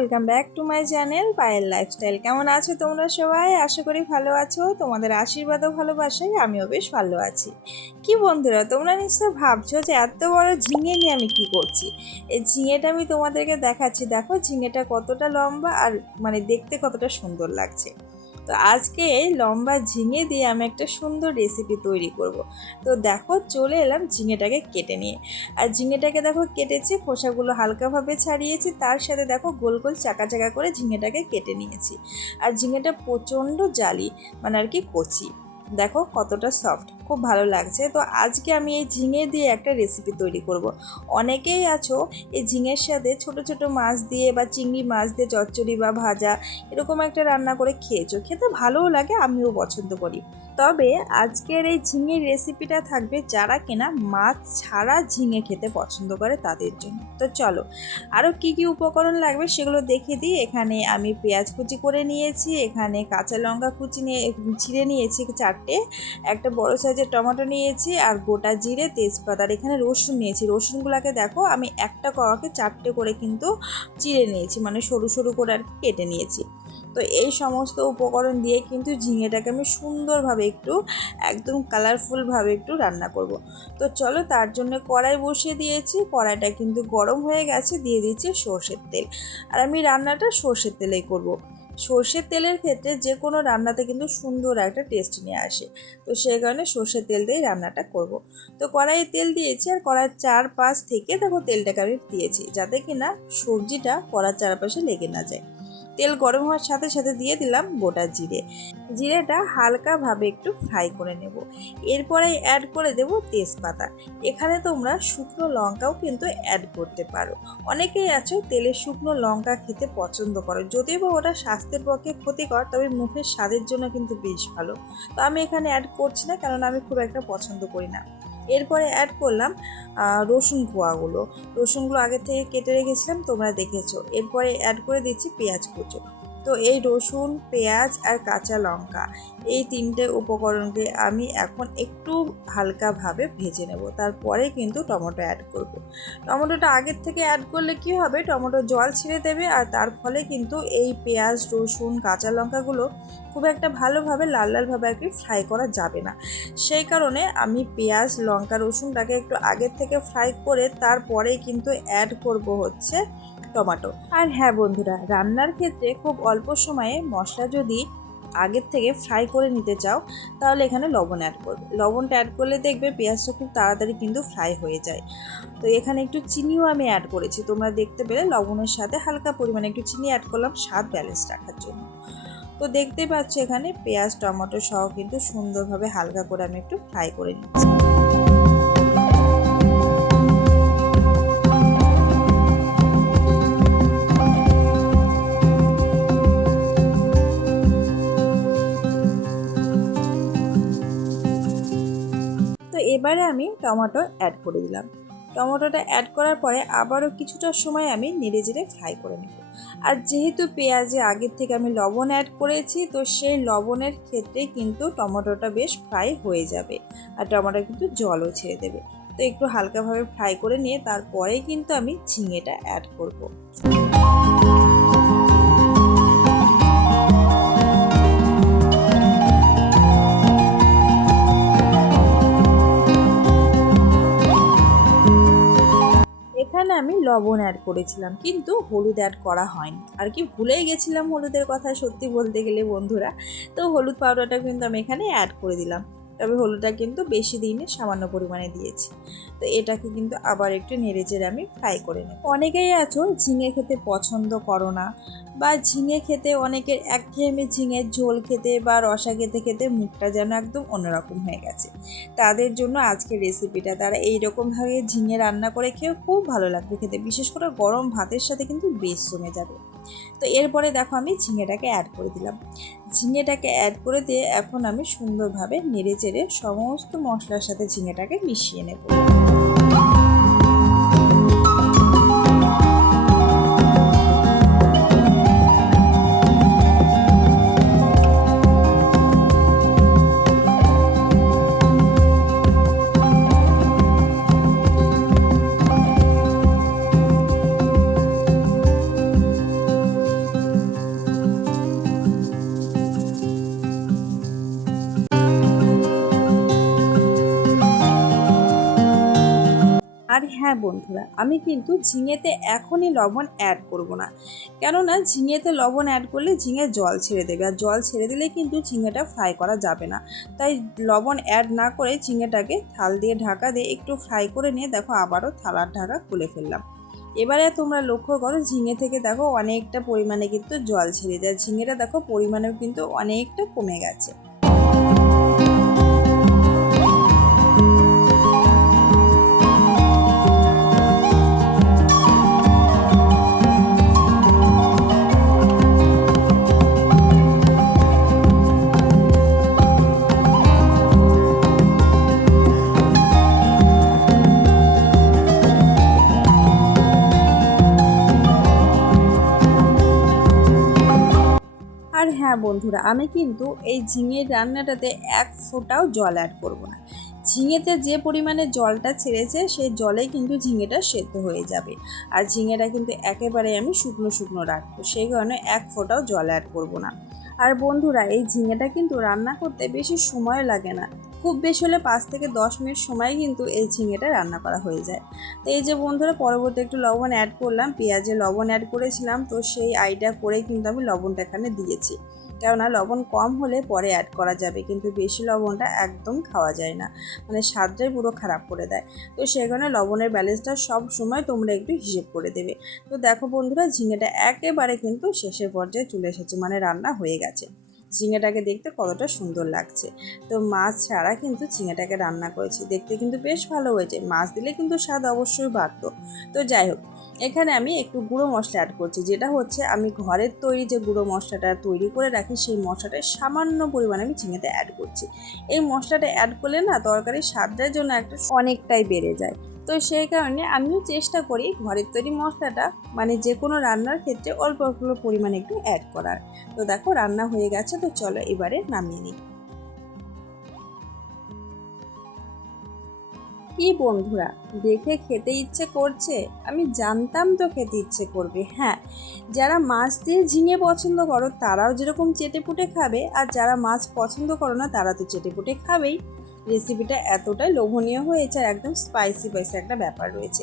Welcome back to my channel Payel lifestyle কেমন আছো তোমরা সবাই? আশা করি ভালো আছো। তোমাদের আশীর্বাদও ভালোবাসাই আমিও বেশ ভালো আছি। কি বন্ধুরা, তোমরা নিশ্চয় ভাবছ যে এত বড় ঝিঙে নিয়ে আমি কি করছি? এই ঝিঙেটা আমি তোমাদেরকে দেখাচ্ছি। দেখো, ঝিঙেটা কতটা লম্বা আর মানে দেখতে কতটা সুন্দর লাগছে। তো আজকে লম্বা ঝিঙে দিয়ে আমি একটা সুন্দর রেসিপি তৈরি করব। তো দেখো চলে এলাম ঝিঙেটাকে কেটে নিয়ে। আর ঝিঙেটাকে দেখো কেটেছি, খোসাগুলো হালকাভাবে ছাড়িয়েছি, তার সাথে দেখো গোল গোল চাকা চাকা করে ঝিঙেটাকে কেটে নিয়েছি। আর ঝিঙেটা প্রচণ্ড জালি মানে আর কি কচি। দেখো কতটা সফট খুব ভালো লাগছে। তো আজকে আমি এই ঝিঙে দিয়ে একটা রেসিপি তৈরি করব। অনেকেই আছো এই ঝিঙের সাথে ছোট ছোট মাছ দিয়ে বা চিংড়ি মাছ দিয়ে চচ্চড়ি বা ভাজা এরকম একটা রান্না করে খেয়েছো। খেতে ভালোও লাগে, আমিও পছন্দ করি। তবে আজকের এই ঝিঙের রেসিপিটা থাকবে যারা কিনা মাছ ছাড়া ঝিঙে খেতে পছন্দ করে তাদের জন্য। তো চলো আরও কি কি উপকরণ লাগবে সেগুলো দেখে দিই। এখানে আমি পেঁয়াজ কুচি করে নিয়েছি, এখানে কাঁচা লঙ্কা কুচি নিয়ে, ছিঁড়ে নিয়েছি চারটে। একটা বড় সাইজের টমেটো নিয়েছি আর গোটা জিরে তেজপাতা আর এখানে রসুন নিয়েছি রসুনগুলোকে দেখো আমি একটা কড়াকে চারটে করে কিন্তু চিড়ে নিয়েছি মানে সরু সরু করে আর কেটে নিয়েছি তো এই সমস্ত উপকরণ দিয়ে কিন্তু ঝিঙেটাকে আমি সুন্দরভাবে একটু, একদম কালারফুলভাবে একটু রান্না করব। তো চলো তার জন্য কড়াই বসিয়ে দিয়েছি, কড়াইটা কিন্তু গরম হয়ে গেছে, দিয়ে দিচ্ছি সর্ষের তেল আর আমি রান্নাটা সর্ষের তেলেই করব। সর্ষের তেলের ক্ষেত্রে যে কোনো রান্নাতে কিন্তু সুন্দর একটা টেস্ট নিয়ে আসে তো সেই কারণে সর্ষের তেল দিয়েই রান্নাটা করব। তো কড়াইয়ে তেল দিয়েছি আর কড়াইয়ের চার পাশ থেকে দেখো তেলটাকে আমি দিয়েছি, যাতে কিনা সবজিটা কড়ার চারপাশে লেগে না যায় তেল গরম হওয়ার সাথে সাথে দিয়ে দিলাম গোটা জিরে। জিরেটা হালকাভাবে একটু ফ্রাই করে নেব। এরপরে অ্যাড করে দেব তেজপাতা। এখানে তোমরা শুকনো লঙ্কাও কিন্তু অ্যাড করতে পারো। অনেকেই আছো তেলের শুকনো লঙ্কা খেতে পছন্দ করো। যদিও বা ওটা স্বাস্থ্যের পক্ষে ক্ষতিকর, তবে মুখের স্বাদের জন্য কিন্তু বেশ ভালো। তো আমি এখানে অ্যাড করছি না কারণ আমি খুব একটা পছন্দ করি না। এরপরে অ্যাড করলাম রসুন কোয়াগুলো। রসুনগুলো আগে থেকে কেটে রেখেছিলাম, তোমরা দেখেছ। এরপরে অ্যাড করে দিচ্ছি পেঁয়াজ কুচো। তো এই রসুন, পেঁয়াজ আর কাঁচা লঙ্কা এই তিনটে উপকরণকে আমি এখন একটু হালকাভাবে ভেজে নেব। তারপরে কিন্তু টমেটো অ্যাড করব। টমেটোটা আগের থেকে অ্যাড করলে কি হবে? টমেটো জল ছেড়ে দেবে আর তার ফলে কিন্তু এই পেঁয়াজ, রসুন, কাঁচা লঙ্কাগুলো খুব একটা ভালোভাবে, লাল লালভাবে আর কি ফ্রাই করা যাবে না। সেই কারণে আমি পেঁয়াজ, লঙ্কা, রসুনটাকে একটু আগের থেকে ফ্রাই করে তারপরেই কিন্তু অ্যাড করব হচ্ছে টমেটো। আর হ্যাঁ বন্ধুরা, রান্নার ক্ষেত্রে খুব অল্প সময়ে মশলা যদি আগের থেকে ফ্রাই করে নিতে চাও, তাহলে এখানে লবণ অ্যাড করবে। লবণটা অ্যাড করলে দেখবে পেঁয়াজটা খুব তাড়াতাড়ি কিন্তু ফ্রাই হয়ে যায়। তো এখানে একটু চিনিও আমি অ্যাড করেছি। তোমরা দেখতে পেলে লবণের সাথে হালকা পরিমাণে একটু চিনি অ্যাড করলাম, স্বাদ ব্যালেন্স রাখার জন্য। তো দেখতে পাচ্ছ এখানে পেঁয়াজ, টমেটো সহ কিন্তু সুন্দরভাবে হালকা করে আমি একটু ফ্রাই করে নিচ্ছি। এবারে আমি টমেটো অ্যাড করে দিলাম। টমেটোটা অ্যাড করার পরে আবারও কিছুটা সময় আমি নেড়ে চেড়ে ফ্রাই করে নেব। আর যেহেতু পেঁয়াজে আগের থেকে আমি লবণ অ্যাড করেছি, তো সেই লবণের ক্ষেত্রে কিন্তু টমেটোটা বেশ ফ্রাই হয়ে যাবে আর টমেটো কিন্তু জলও ছেড়ে দেবে। তো একটু হালকাভাবে ফ্রাই করে নিয়ে তারপরে কিন্তু আমি ঝিঙেটা অ্যাড করব। এখানে আমি লবণ অ্যাড করেছিলাম, কিন্তু হলুদ অ্যাড করা হয়নি। আর কি ভুলেই গেছিলাম হলুদের কথা সত্যি বলতে গেলে বন্ধুরা। তো হলুদ পাউডারটা কিন্তু আমি এখানে অ্যাড করে দিলাম। তবে হলুদটা কিন্তু বেশি দিনে সামান্য পরিমাণে দিয়েছি। তো এটাকে কিন্তু আবার একটু নেড়ে চেড়ে আমি ফ্রাই করে নেব। অনেকেই আছো ঝিঙে খেতে পছন্দ করো না বা ঝিঙে খেতে অনেকের একঘেয়েমি ঝিঙের ঝোল খেতে বা রসা খেতে খেতে মুখটা যেন একদম অন্যরকম হয়ে গেছে। তাদের জন্য আজকের রেসিপিটা তারা এইরকমভাবে ঝিঙে রান্না করে খেয়ে খুব ভালো লাগবে খেতে। বিশেষ করে গরম ভাতের সাথে কিন্তু বেশ জমে যাবে। তো এরপরে দেখো আমি ঝিঙেটাকে অ্যাড করে দিলাম। ঝিঙেটাকে অ্যাড করে দিয়ে এখন আমি সুন্দরভাবে নেড়ে চেড়ে সমস্ত মশলার সাথে ঝিঙেটাকে মিশিয়ে নেব। হ্যাঁ বন্ধুরা, আমি কিন্তু ঝিঙেতে এখনই লবণ অ্যাড করব না। কেননা ঝিঙেতে লবণ অ্যাড করলে ঝিঙে জল ছেড়ে দেবে আর জল ছেড়ে দিলে কিন্তু ঝিঙেটা ফ্রাই করা যাবে না। তাই লবণ অ্যাড না করে ঝিঙেটাকে থাল দিয়ে ঢাকা দিয়ে একটু ফ্রাই করে নিয়ে দেখো আবারও থালার ঢাকা খুলে ফেললাম। এবারে তোমরা লক্ষ্য করো ঝিঙে থেকে দেখো অনেকটা পরিমাণে কিন্তু জল ছেড়ে দেয়। ঝিঙেটা দেখো পরিমাণেও কিন্তু অনেকটা কমে গেছে। হ্যাঁ বন্ধুরা, আমি কিন্তু এই ঝিঙের রান্নাটাতে এক ফোঁটাও জল অ্যাড করব না। ঝিঙেতে যে পরিমাণে জলটা ছেড়েছে, সেই জলেই কিন্তু ঝিঙেটা সেদ্ধ হয়ে যাবে। আর ঝিঙেটা কিন্তু একেবারে আমি শুকনো শুকনো রাখব, সেই কারণে এক ফোঁটাও জল অ্যাড করব না। আর বন্ধুরা, এই ঝিঙেটা কিন্তু রান্না করতে বেশি সময় লাগে না। খুব বেশি হলে পাঁচ থেকে দশ মিনিট সময় কিন্তু এই ঝিঙেটা রান্না করা হয়ে যায়। তো এই যে বন্ধুরা, পরবর্তী একটু লবণ অ্যাড করলাম, পেঁয়াজে লবণ অ্যাড করেছিলাম, তো সেই আইডিয়া করে কিন্তু আমি লবণটা এখানে দিয়েছি। কেননা লবণ কম হলে পরে অ্যাড করা যাবে, কিন্তু বেশি লবণটা একদম খাওয়া যায় না। মানে স্বাদটাই পুরো খারাপ করে দেয়। তো কারণে লবণের ব্যালেন্সটা সব সময় তোমরা একটু হিসেব করে দেবে। তো দেখো বন্ধুরা, ঝিঙেটা একেবারে কিন্তু শেষের পর্যায়ে চলে এসেছে মানে রান্না হয়ে গেছে। ঝিঙেটাকে দেখতে কতটা সুন্দর লাগছে। তো মাছ ছাড়া কিন্তু ঝিঙেটাকে রান্না করেছি। দেখতে কিন্তু বেশ ভালো হয়েছে। মাছ দিলে কিন্তু স্বাদ অবশ্যই বাড়তো। তো যাই হোক, এখানে আমি একটু গুঁড়ো মশলা অ্যাড করছি। যেটা হচ্ছে আমি ঘরের তৈরি যে গুঁড়ো মশলাটা তৈরি করে রাখি, সেই মশলাটা সামান্য পরিমাণে আমি ঝিঙেতে অ্যাড করছি। এই মশলাটা অ্যাড করলে না তরকারির স্বাদটার জন্য একটা অনেকটাই বেড়ে যায়। তো সেই কারণে আমিও চেষ্টা করি ঘরের তৈরি মশলাটা মানে যে কোনো রান্নার ক্ষেত্রে অল্প অল্প পরিমাণে একটু অ্যাড করার। তো দেখো রান্না হয়ে গেছে, তো চলো এবারে নামিয়ে নিই। কি বন্ধুরা, দেখে খেতে ইচ্ছে করছে? আমি জানতাম তো খেতে ইচ্ছে করবে হ্যাঁ। যারা মাছ দিয়ে ঝিঙে পছন্দ করো, তারাও যেরকম চেটেপুটে খাবে, আর যারা মাছ পছন্দ করো না, তারা তো চেটেপুটে খাবেই। রেসিপিটা এতটাই লোভনীয় হয়েছে আর একদম স্পাইসি স্পাইসি একটা ব্যাপার রয়েছে।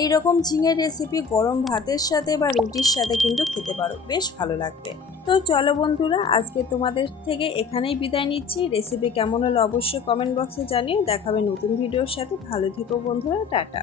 এই রকম ঝিঙের রেসিপি গরম ভাতের সাথে বা রুটির সাথে কিন্তু খেতে পারো, বেশ ভালো লাগবে। তো চলো বন্ধুরা, আজকে তোমাদের থেকে এখানেই বিদায় নিচ্ছি। রেসিপি কেমন হলো অবশ্যই কমেন্ট বক্সে জানিয়ে দেখাবে নতুন ভিডিওর সাথে। ভালো থেকো বন্ধুরা, টাটা।